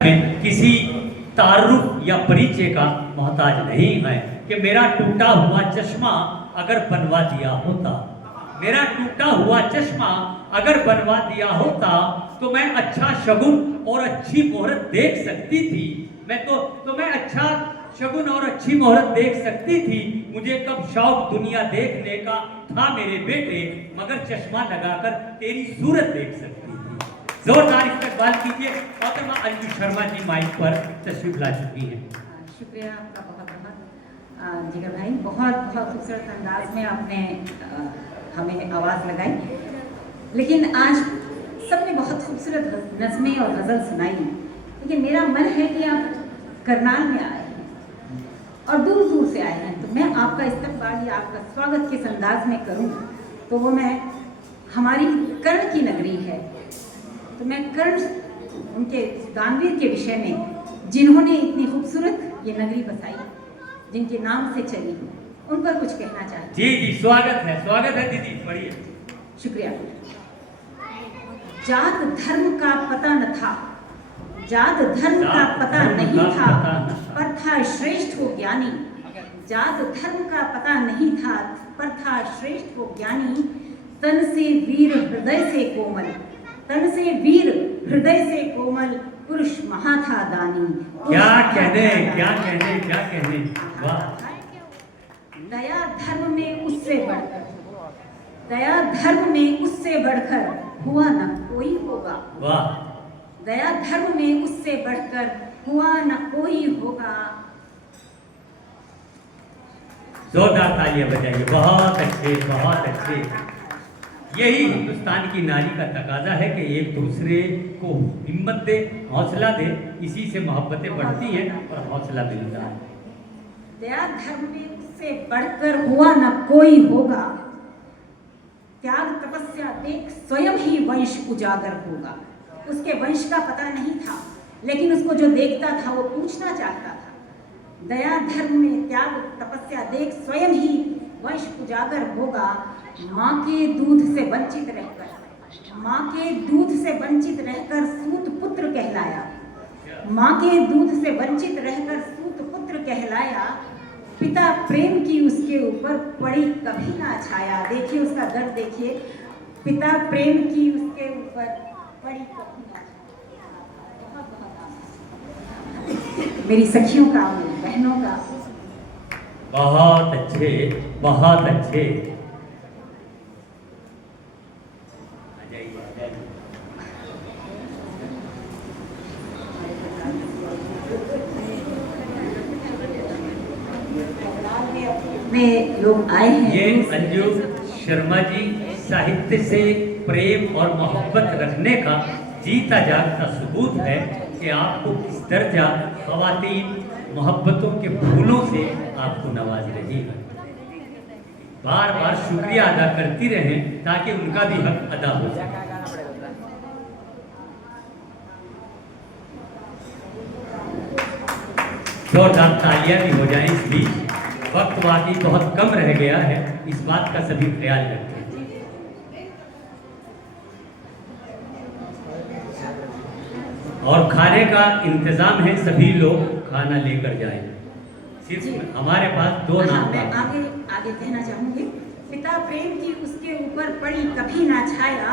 में किसी तारुफ या परिचय का मोहताज नहीं है कि मेरा टूटा हुआ चश्मा अगर बनवा दिया होता, मेरा टूटा हुआ चश्मा अगर बनवा दिया होता तो मैं अच्छा शगुन और अच्छी मुहूर्त देख सकती थी। मैं अच्छा शगुन और अच्छी मुहूर्त देख सकती थी। मुझे कब शौक दुनिया देखने का था मेरे बेटे, मगर चश्मा लगाकर तेरी सूरत देख सकती थी। जोरदार इस्तकबाल कीजिए। मोहतरमा अंजू शर्मा जी माइक पर तशरीफ ला चुकी हैं। शुक्रिया आपका बहुत बहुत जिगर भाई, बहुत बहुत खूबसूरत अंदाज में आपने हमें आवाज़ लगाई। लेकिन आज सबने बहुत खूबसूरत नज़में और गज़ल सुनाई, लेकिन मेरा मन है कि आप करनाल में आए हैं और दूर दूर से आए हैं, तो मैं आपका इस्तकबाल या आपका स्वागत किस अंदाज में करूं, तो वो मैं हमारी कर्ण की नगरी है, तो मैं कर्ण उनके दानवीर के विषय में जिन्होंने इतनी खूबसूरत ये नगरी बसाई, जिनके नाम से चली, उन पर कुछ कहना चाहती हूँ। जी जी, स्वागत है दीदी, पढ़िए। शुक्रिया। जात धर्म का पता न था, जात धर्म का पता नहीं था, पर था श्रेष्ठ हो ज्ञानी। जात धर्म का पता नहीं था, पर था श्रेष्ठ हो ज्ञानी। तन से वीर हृदय से कोमल, तन से वीर हृदय से कोमल, पुरुष महा था दानी। क्या कहने। वाह। दया धर्म में उससे बढ़कर, दया धर्म में उससे बढ़कर हुआ न कोई होगा। वाह। दया धर्म में उससे बढ़कर हुआ न कोई होगा। जोरदार तालियां बजाइए। बहुत अच्छे। यही हिंदुस्तान की नारी का तकाजा है कि एक दूसरे को हिम्मत दे, हौसला दे, इसी से मोहब्बतें बढ़ती हैं और हौसला मिलता है। दया धर्म में उससे बढ़कर हुआ न कोई होगा। त्याग तपस्या देख स्वयं ही वंश उजागर होगा। उसके वंश का पता नहीं था, लेकिन उसको जो देखता था वो पूछना चाहता था। दया धर्म में त्याग तपस्या देख स्वयं ही वंश उजागर होगा। माँ के दूध से वंचित रहकर, माँ के दूध से वंचित रहकर सूत पुत्र कहलाया। माँ के दूध से वंचित रहकर सूत पुत्र कहलाया। पिता प्रेम की उसके ऊपर पड़ी कभी ना छाया। देखिए उसका दर्द देखिए, पिता प्रेम की उसके ऊपर पड़ी कभी ना छाया। बहुत मेरी सखियों का, मेरी बहनों का। बहुत अच्छे। में लोग आए हैं। ये अंजू शर्मा जी साहित्य से प्रेम और मोहब्बत रखने का जीता जागता सबूत है कि आपको किस दर्जा ख़वातीन मोहब्बतों के फूलों से आपको नवाज रही है। बार बार शुक्रिया अदा करती रहें ताकि उनका भी हक अदा हो सके। जोरदार तालियां भी हो जाएं। इस बीच वक्त वाकई बहुत कम रह गया है, इस बात का सभी ख्याल रखें। और खाने का इंतजाम है, सभी लोग खाना लेकर जाएं। सिर्फ हमारे पास दो नाम। मैं आगे कहना चाहूंगी। पिता प्रेम की उसके ऊपर पड़ी कभी ना छाया।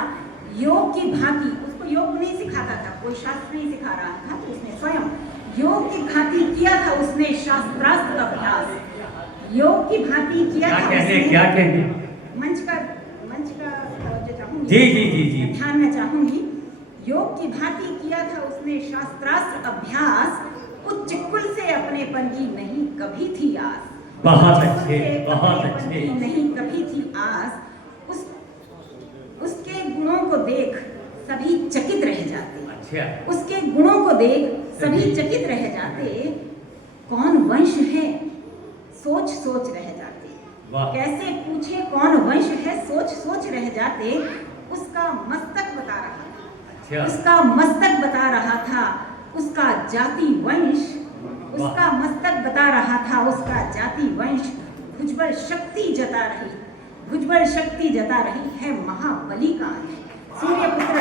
योग की भांति, उसको योग नहीं सिखाता था, कोई शास्त्र नहीं सिखा रहा था, तो उसने स्वयं योग की भांति किया था उसने शास्त्रास्त्र अभ्यास। योग की भांति किया था। क्या कहने मंच का जो चाहूंगी, जी ध्यान में चाहूंगी। योग की भांति किया था उसने शास्त्रास्त्र अभ्यास। उच्च कुल से अपनेपन की नहीं कभी थी आस। बहुत अच्छे। नहीं कभी थी आस। उसके गुणों को देख सभी चकित रह जाते। अच्छा। उसके गुणों को देख सभी चकित रह जाते। कौन वंश है सोच सोच रह जाते। कैसे पूछे कौन वंश है, सोच रह जाते। उसका मस्तक बता रहा था, उसका मस्तक बता रहा था, उसका जाति वंश, उसका मस्तक बता रहा था, उसका जाति वंश। भुजबल शक्ति जता रही है महाबली का अंश। सूर्य पुत्र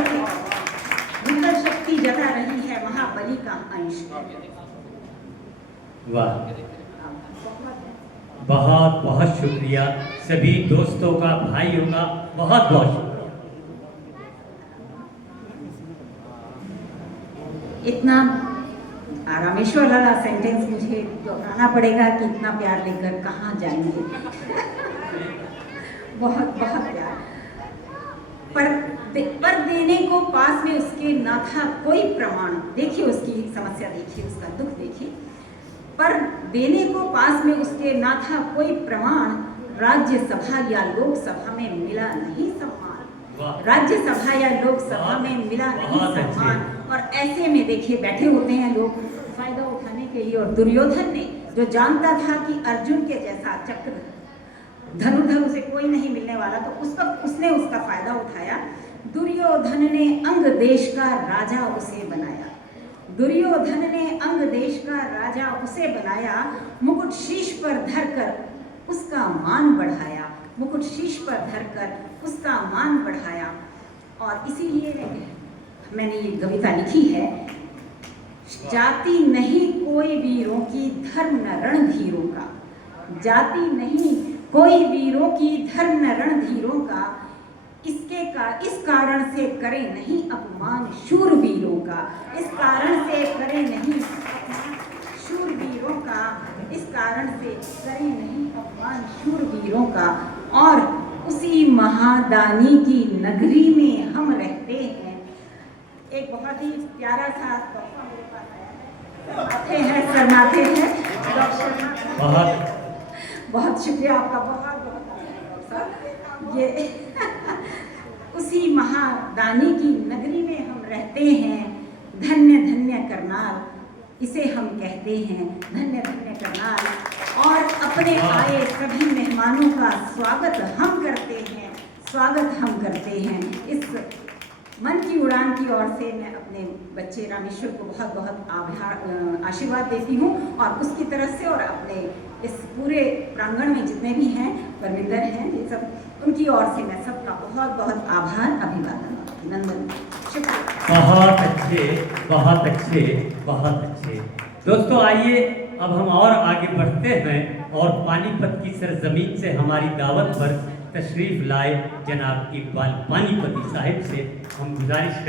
सुंदर शक्ति जता रही है महाबली का अंश। वाह, बहुत बहुत शुक्रिया सभी दोस्तों का, भाइयों का बहुत बहुत शुक्रिया। इतना रामेश्वर वाला सेंटेंस मुझे दोहराना पड़ेगा कि इतना प्यार लेकर कहाँ जाएंगे। बहुत बहुत प्यार, पर देने को पास में उसके ना था कोई प्रमाण। देखिए उसकी समस्या, देखिए उसका दुख देखिए। पर देने को पास में उसके ना था कोई प्रमाण, राज्यसभा या लोकसभा में मिला नहीं सम्मान। राज्यसभा या लोकसभा में मिला नहीं सम्मान। और ऐसे में देखिए बैठे होते हैं लोग फायदा उठाने के लिए। और दुर्योधन ने, जो जानता था कि अर्जुन के जैसा चक्र धनुधर उसे कोई नहीं मिलने वाला, तो उस वक्त उसने उसका फायदा उठाया। दुर्योधन ने अंग देश का राजा उसे बनाया। दुर्योधन ने अंग देश का राजा उसे बनाया। मुकुट शीश पर धरकर उसका मान बढ़ाया। मुकुट शीश पर धरकर उसका मान बढ़ाया। और इसीलिए मैंने ये कविता लिखी है। जाति नहीं कोई वीरों की, धर्म न रणधीरों का। जाति नहीं कोई वीरों की, धर्म न रणधीरों का। इस कारण से करे नहीं अपमान शूरवीरों का। इस कारण से करे नहीं अपमान शूरवीरों का। इस कारण से करे नहीं अपमान शूरवीरों का। और उसी महादानी की नगरी में हम रहते हैं। एक बहुत ही प्यारा सा तोहफा मेरे पास आया है, शरणार्थी है डॉक्टर। बहुत शुक्रिया आपका, बहुत बहुत। ये उसी महादानी की नगरी में हम रहते हैं। धन्य धन्य करनाल इसे हम कहते हैं, धन्य धन्य करनाल। और अपने आए सभी मेहमानों का स्वागत हम करते हैं, स्वागत हम करते हैं। इस मन की उड़ान की ओर से मैं अपने बच्चे रामेश्वर को बहुत बहुत आशीर्वाद देती हूँ। और उसकी तरफ से और अपने इस पूरे प्रांगण में जितने भी हैं परमिंदर हैं, ये सब, उनकी ओर से मैं सबका बहुत बहुत आभार, अभिवादन, अभिनंदन, शुक्रिया। बहुत अच्छे, बहुत अच्छे, बहुत अच्छे। दोस्तों आइए अब हम और आगे बढ़ते हैं और पानीपत की सरजमीन से हमारी दावत पर तशरीफ लाए जनाब इकबाल पानीपती साहिब से हम गुजारिश कर